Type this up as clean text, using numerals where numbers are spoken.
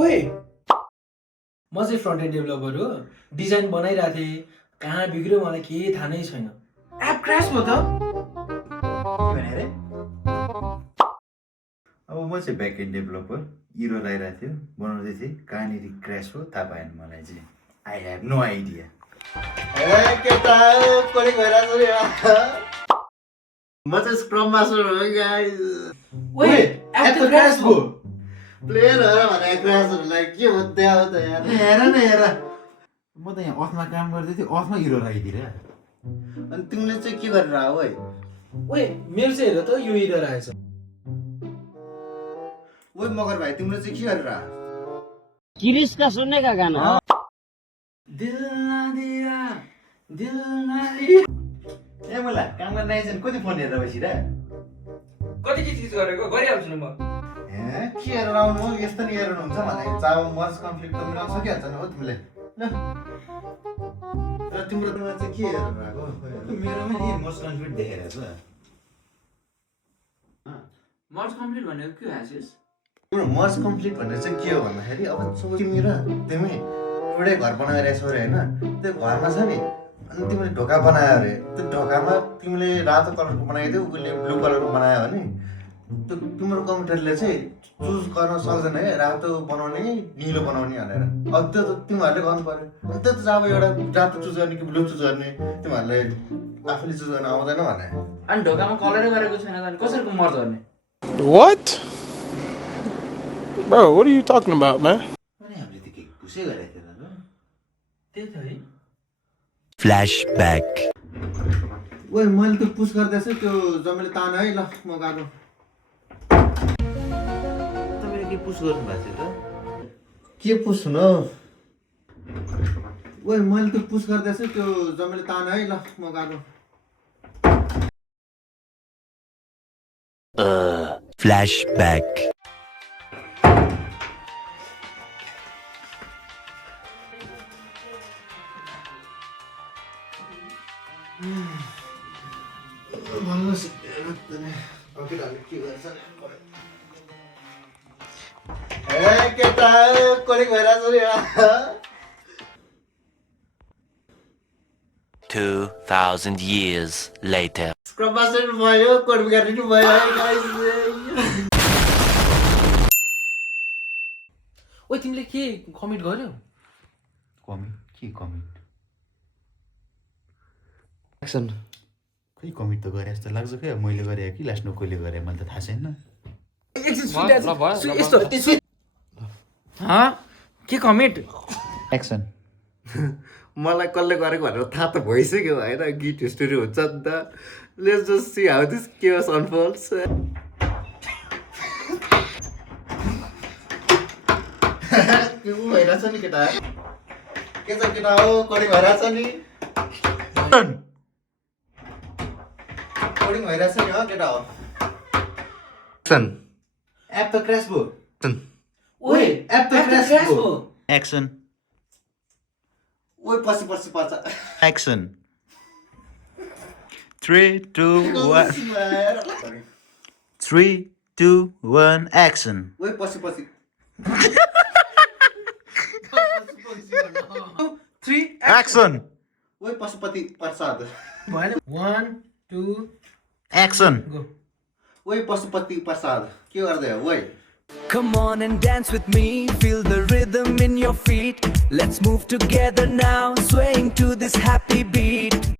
ओए म चाहिँ फ्रन्ट एन्ड डेभलपर हो, डिजाइन बनाइरहेको थिएँ, कहाँ बिग्रियो मलाई केही थाहा नै छैन। एप क्रास भयो त। के भने रे? अब म चाहिँ ब्याक एन्ड डेभलपर, इरो लगाइरहेको थियो, बनाउँदै थिएँ, कहाँनिर क्रास भयो थाहा पाएन मलाई चाहिँ। I have no idea. केटा कोडिङ भइरहेको छ। म चाहिँ स्क्रम मास्टर हो गाइस। ओए एप त क्रास भयो। प्लेयरहरू भने क्रासहरूलाई के हुँदै हो त यार। हेर न हेर, म त यहाँ अफमा काम गर्दै थिएँ, अफमा हिरो लगाइदिएर। अनि तिमीले चाहिँ के गरेर आऊ है? ओए मेरो चाहिँ हेर त यो इरर आएछ। ओए मगर भाइ तिमीले चाहिँ के गरेर आऊ? किरिस का सुनने का गाना दिल ना दिया दिल ना लिया। ए मलाई काम गर्न आइछन्, कति फोन हेरेर बसिरा? कति के चीज गरेको गरिहाल्छु नि म। के हेरेर आउनु हो? यस्तो नि हेर्नु हुन्छ भने चाव मर्ज कन्फ्लिक्ट त मिलाउन सकिहाल्छ नि हो तिमीले। ल र तिम्रो चाहिँ के हेरेर आएको? मेरोमा नि मर्ज कन्फ्लिक्ट देखेर छ। मर्ज कम्प्लिट भनेको के हो आशिष? तिम्रो मर्ज कम्प्लिट भनेर चाहिँ के हो भन्दाखेरि अब तिमी र तिमी एउटै घर बनाइरहेछौ अरे होइन? त्यो घरमा छ नि, अनि तिमीले ढोका बनायो अरे, त्यो ढोकामा तिमीले रातो कलरको बनाइदियो, उसले ब्लू कलरको बनायो भने त्यो तिम्रो कम्प्युटरले चाहिँ चुज गर्न सक्दैन है, रातो बनाउने कि निलो बनाउने भनेर। अब त्यो त तिमीहरूले गर्नु पर्यो। अनि त्यो त अब एउटा रातो चुज गर्ने कि ब्लू चुज गर्ने तिमीहरूले आफूले चुज गर्न आउँदैन भने। अनि ढोकामा कलरै गरेको छैन त कसरी मर्ज गर्ने? What? Bro, what are you talking about, man? अनि हामीले त के पुसै गरेको थिएन र? त्यही त है। Flashback. ओए मैले त पुस गर्दैछु, त्यो जमेले तान है। ल म गएको। तपाईँले के पुस गर्नु भएको थियो त? के पुस हुनु? ओए मैले त पुस गर्दैछु, त्यो जमेले तान है। ल म गएको। Flashback. भन्नुहोस् अब केटाहरूले के गर्छ? ए केटा कोडिङ भइरहेको छ नि। 2,000 years later. स्क्रम मास्टर भयो, कोड बिगार्नु भयो है गाइस। ओए तिमीले के कमिट गर्यौ? कमिट के कमिट? एक्सन। खै कमिट त गरे जस्तो लाग्छ क्या, मैले गरे कि लास्ट कोले गरे मैले त थाहा छैन। के कमिट? एक्सन। मलाई कसले गरेको भनेर थाहा त भइसक्यो होइन, गिट हिस्ट्री हुन्छ नि त। Let's just see how this cares unfolds. के भइरहेछ नि केटा? के छ केटा? हो कोडिङ भइरहेछ नि? कोडिङ भइरहेछ नि हो केटा? हो एक्सन। एप त क्र्यास भयो। ओए एप त क्रास भयो। Action. ओए पछि पछि पर्छ। Action. 3, 2, 1. 3, 2, 1. Action. ओए पछि पछि। 3 Action. ओए पशुपति प्रसाद। भएन। 1 2 Action. गो। ओए पशुपति प्रसाद के गर्दै हो ओए? Come on and dance with me, feel the rhythm in your feet. Let's move together now, swaying to this happy beat.